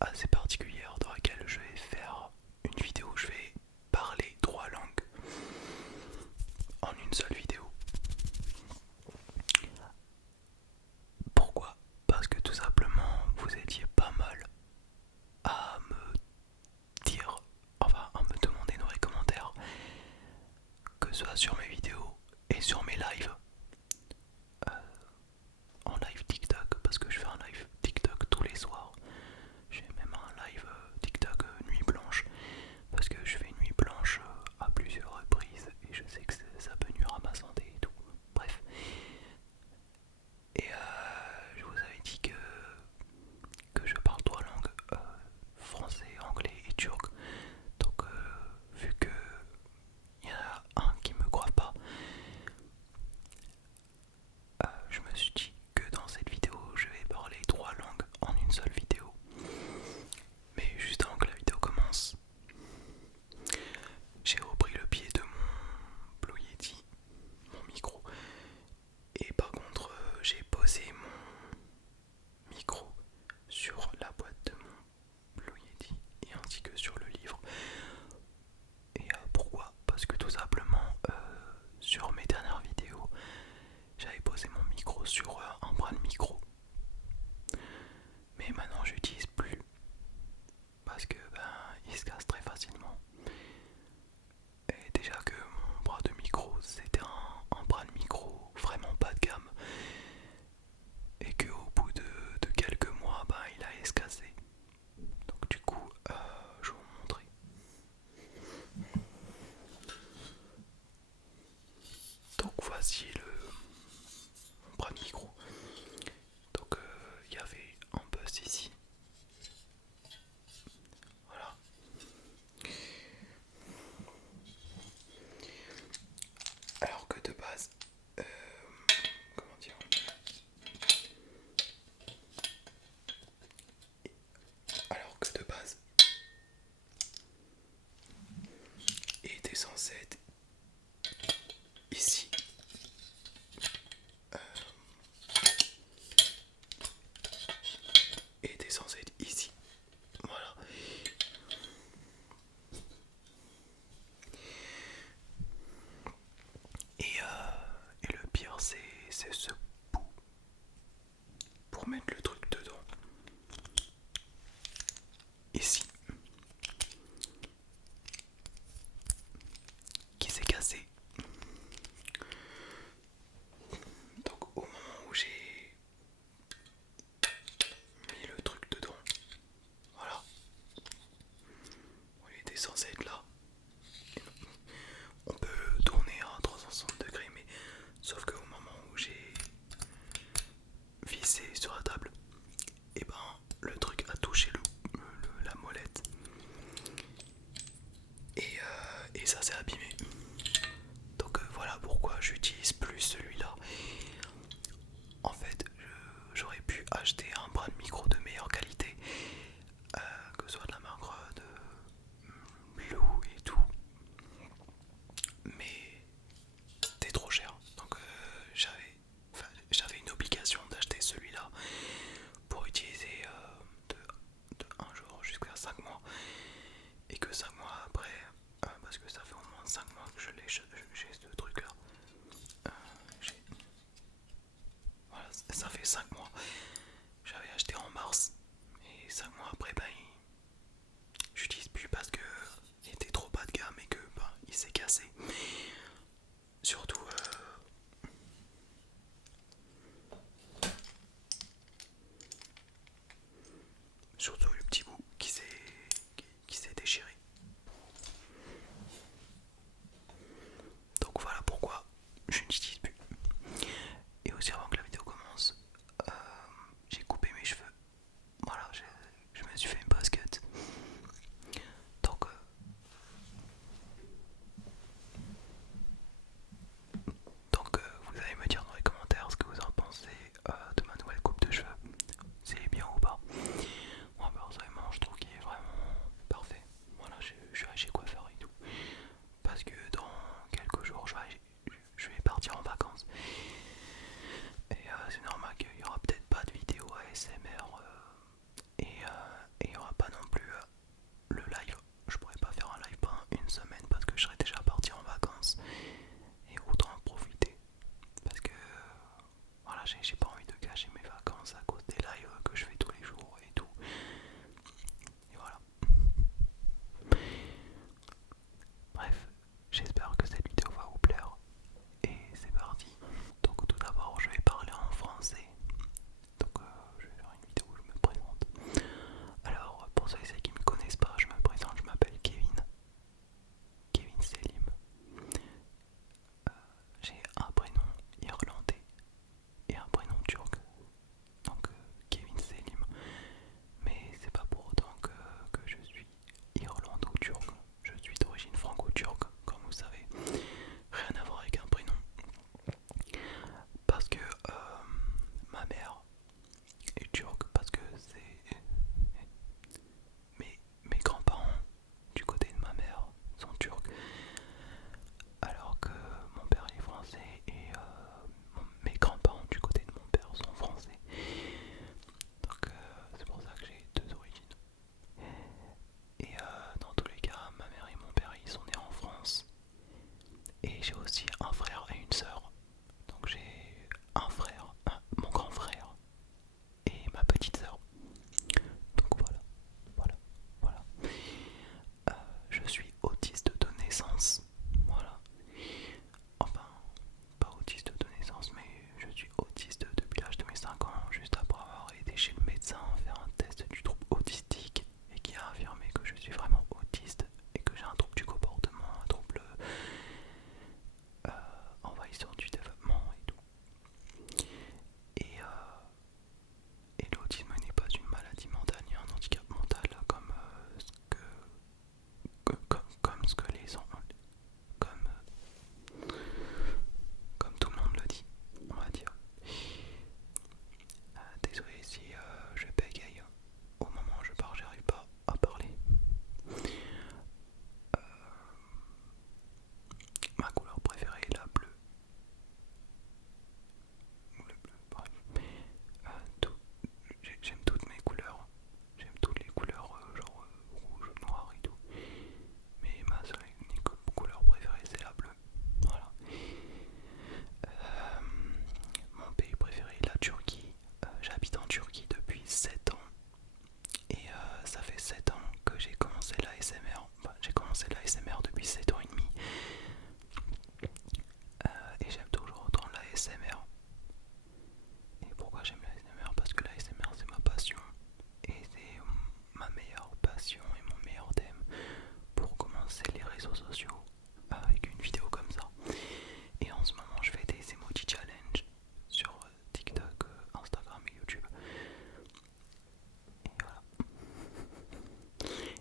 assez particulière dans laquelle je vais faire une vidéo où je vais parler 3 langues en une seule vidéo. Pourquoi? Parce que tout simplement vous étiez pas mal à me dire, enfin à me demander dans les commentaires, que ce soit sur mes vidéos et sur mes lives, en live TikTok, parce que je fais un live TikTok tous les soirs. J'ai même un live TikTok nuit blanche, parce que je fais nuit blanche à plusieurs reprises et je sais que ça peut nuire à ma santé et tout. Bref. Et je vous avais dit que je parle 3 langues, français, anglais et turc. Donc vu que il y en a un qui me croit pas, je me suis dit que dans cette vidéo je vais parler 3 langues en une seule vidéo. Mais juste avant que la vidéo commence, j'ai repris le pied de mon Blue Yeti, mon micro. Et par contre, j'ai posé mon micro sur la boîte de mon Blue Yeti et ainsi que sur le livre. Et pourquoi? Parce que tout simplement, sur mes dernières vidéos, j'avais posé mon micro sur un bras de micro. Mais maintenant, j'utilise plus parce que il se casse très facilement. Et déjà que mon bras de micro, c'était un bras de micro vraiment bas de gamme. Et qu'au bout de quelques mois, il a escassé. Donc du coup, je vais vous montrer. Donc voici mon bras de micro. Donc il y avait un buzz ici. Voilà. Alors que de base, comment dire, alors que de base, il était censé être ici. Il était censé être ici. Voilà. Et le pire, c'est ce bout pour mettre le truc dedans. Ici. Qui s'est cassé. Donc au moment où j'ai mis le truc dedans, voilà, il était censé être là. On peut tourner à 360 degrés, mais sauf qu'au moment où j'ai vissé sur la table, et le truc a touché la molette et ça s'est abîmé. Donc voilà pourquoi j'utilise plus celui-là. En fait, j'aurais pu acheter un bras de micro de meilleure qualité, que ce soit de la marque de Blue et tout, mais c'était trop cher. Donc j'avais une obligation d'acheter celui-là pour utiliser de 1 jour jusqu'à 5 mois. Et que 5 mois après, parce que ça fait au moins 5 mois que j'ai ce truc là. Voilà, ça fait 5 mois. J'avais acheté en mars. Et 5 mois après, j'utilise plus parce que il était trop bas de gamme et que il s'est cassé. Surtout surtout le petit bout qui s'est déchiré. Donc voilà pourquoi je n'utilise plus. Et aussi avant que la vidéo commence, j'ai coupé mes cheveux. Voilà, je me suis fait une basket. Donc vous allez me dire dans les commentaires ce que vous en pensez de ma nouvelle coupe de cheveux. Si elle est bien ou pas. Moi personnellement je trouve qu'il est vraiment parfait. Voilà, je suis allé chez coiffeur et tout. Parce que dans quelques jours je vais partir en vacances. Et c'est normal qu'il y aura peut-être pas de vidéo ASMR. Et il y aura commencé l'ASMR. Enfin, j'ai commencé l'ASMR depuis 7 ans et demi. Et j'aime toujours autant l'ASMR. Et pourquoi j'aime l'ASMR? Parce que l'ASMR c'est ma passion. Et c'est ma meilleure passion et mon meilleur thème pour commencer les réseaux sociaux avec une vidéo comme ça. Et en ce moment je fais des emoji challenge sur TikTok, Instagram et YouTube. Et voilà.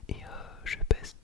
Et je pèse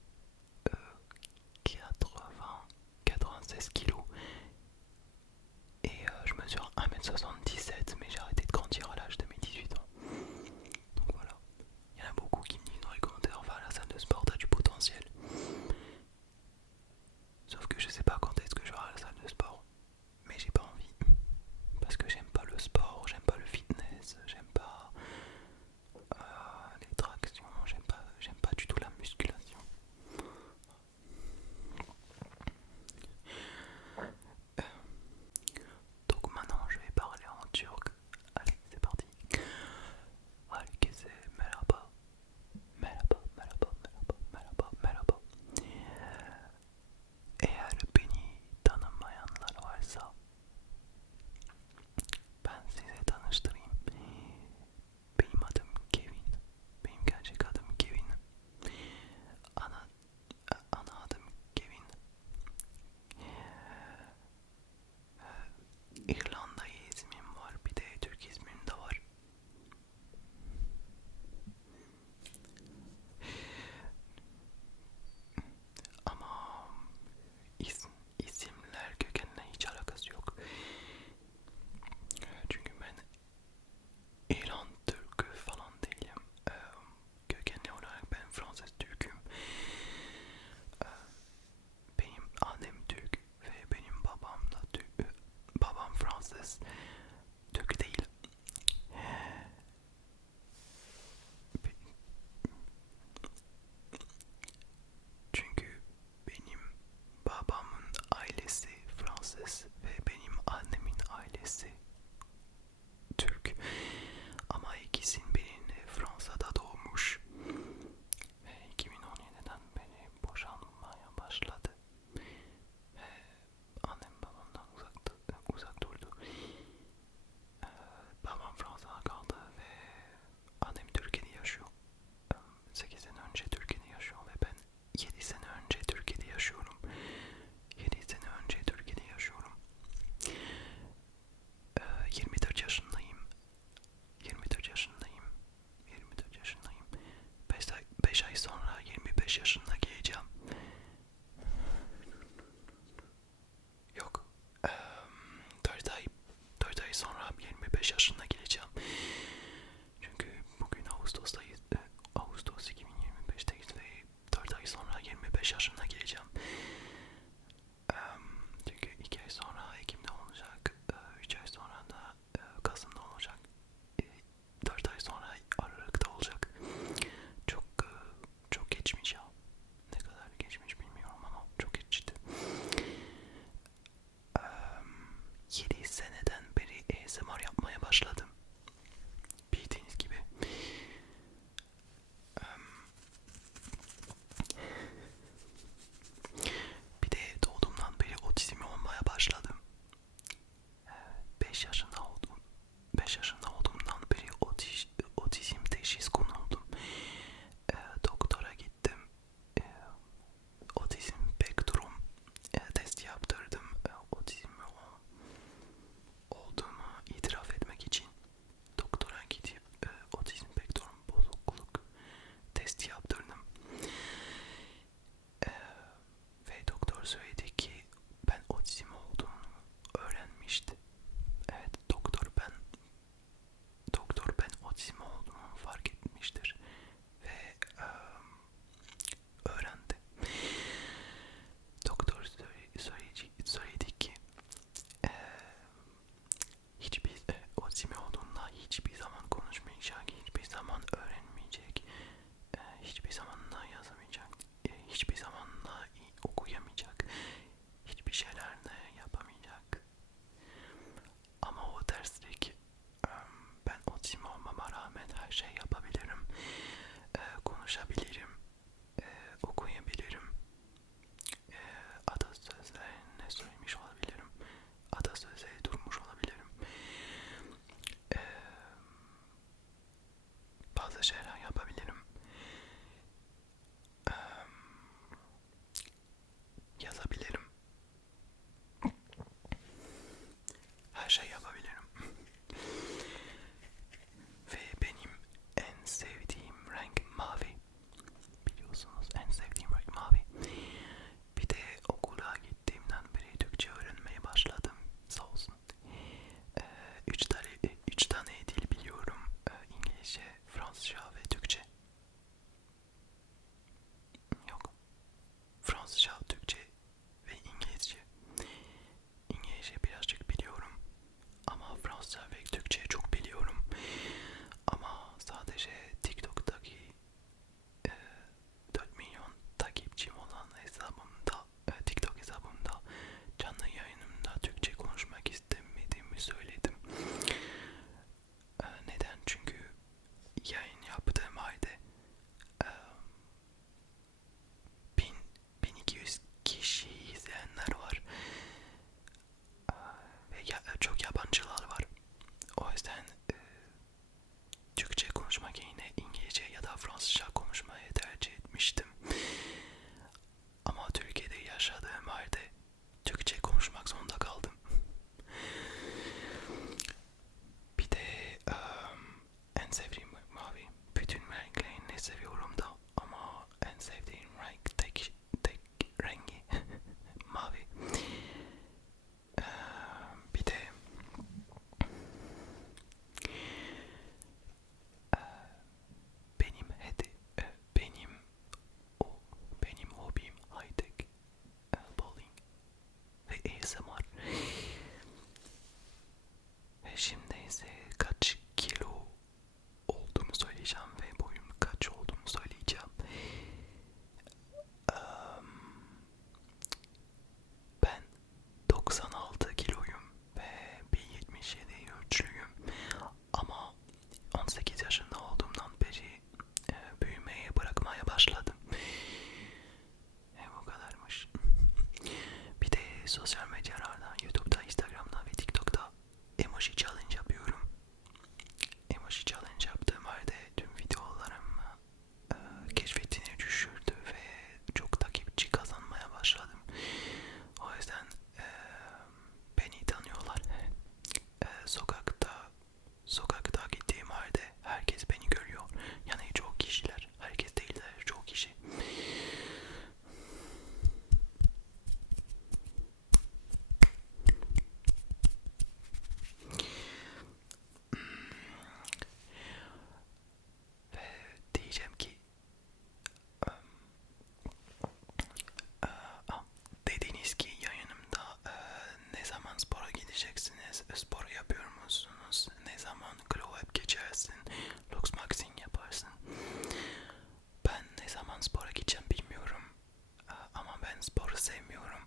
sevmiyorum.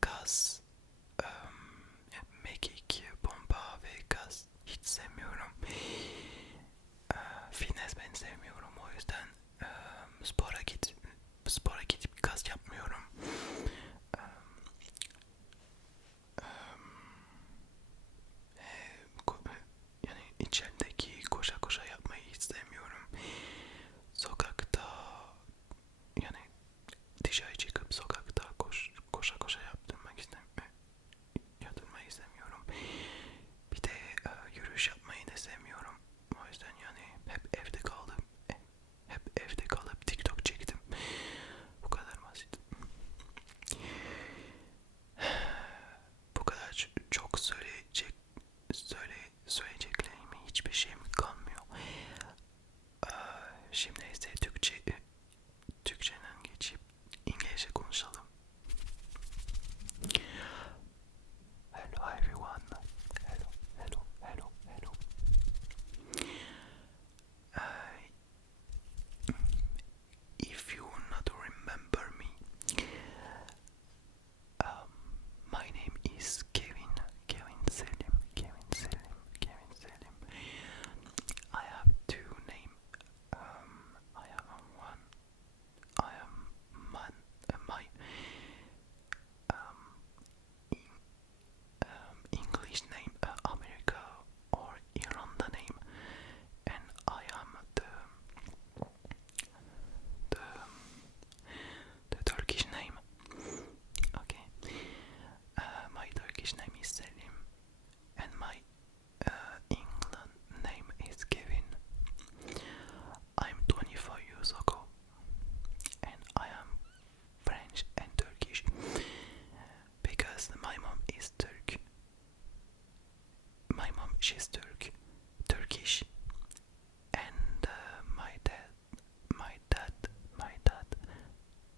Gaz, mekik, bomba ve gaz hiç sevmiyorum. Fitness ben sevmiyorum, o yüzden spora gidip gaz yapmıyorum. Yani içerideki koşa koşa yapmayı hiç sevmiyorum. Sokakta, yani dışarı çıkıp sokakta koşa koşa yaptırmayı istemiyorum. Bir de yürüyüş yapmayı da sevmiyorum. O yüzden yani hep evde kaldım. Hep evde kalıp TikTok çektim. Bu kadar basit. Bu kadar çok söyleyeceklerim, hiçbir şeyim kalmıyor. Şimdi ise Türkçeden geçip İngilizce konuşalım. Hello everyone. Hello. If you not remember me, my name is Kevin Selim. I have two names. I have one. I am man. My English name, America or Irlanda name, and I am the the Turkish name. Okay, my Turkish name is Selim, and my England name is Kevin. I'm 24 years ago, and I am French and Turkish because my mom is she's Turkish, and my dad,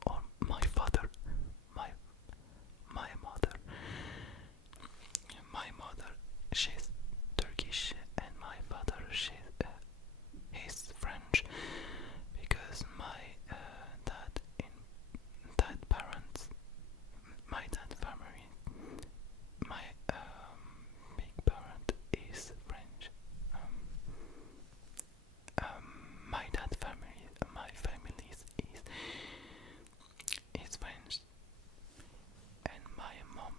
or my father, my mother, she's Turkish, and my father, he's French, because my parents, my dad family, my big parent is French. My dad family, my family is French, and my mom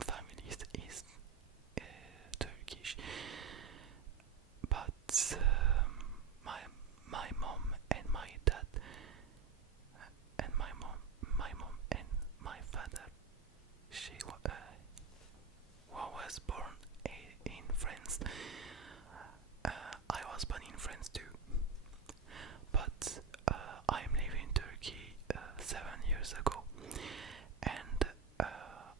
family is Turkish. But my mom and my dad and my mom and my father, she was born in France. I was born in France too, but I'm living in Turkey 7 years ago, and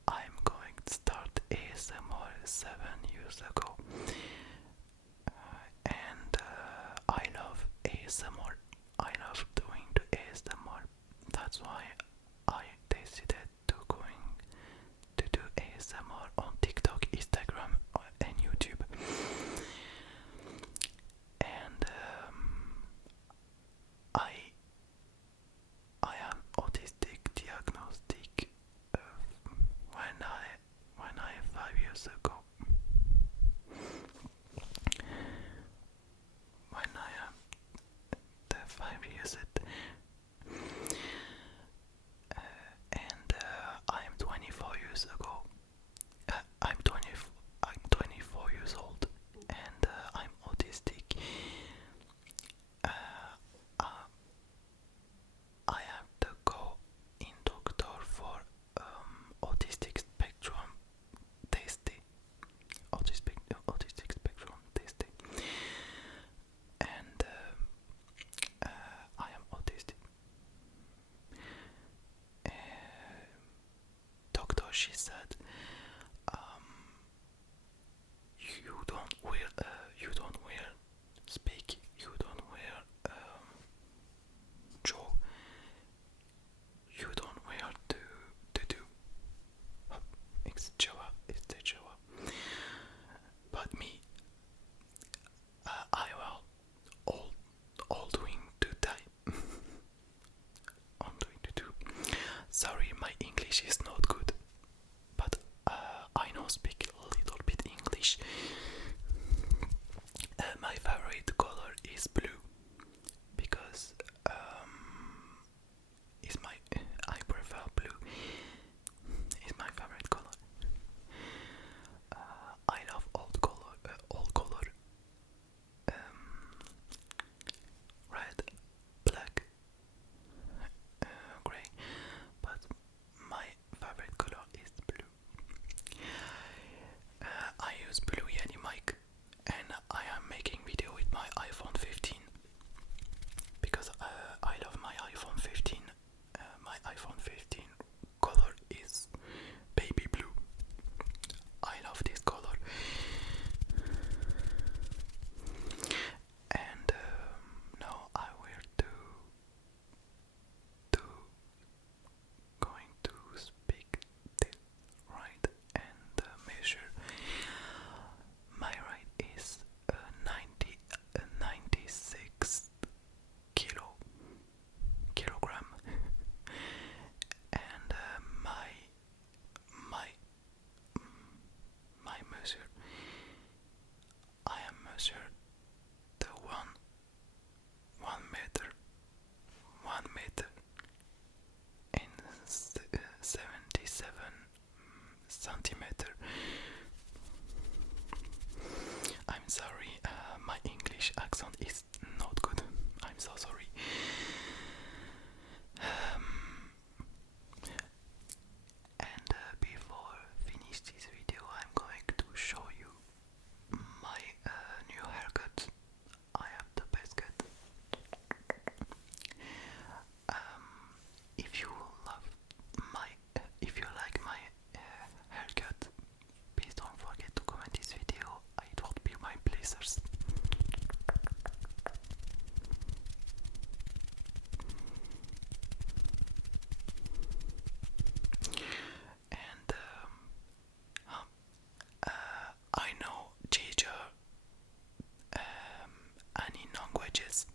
I'm going to start ASMR 7 years ago, and I love ASMR. I love doing the ASMR. That's why I decided to do ASMR on TikTok, Instagram, and YouTube. And I am autistic diagnostic when I 5 years ago. When I am the 5 years and I am 24 years ago. I'm 24 years old, and I'm autistic. I have to go in doctor for autistic spectrum testing. Autistic spectrum testing, and I am autistic. Doctor, she said, you don't wear speak, you don't wear jaw, you don't wear to do. It's the Java. But me, I will all doing to type. Bridges.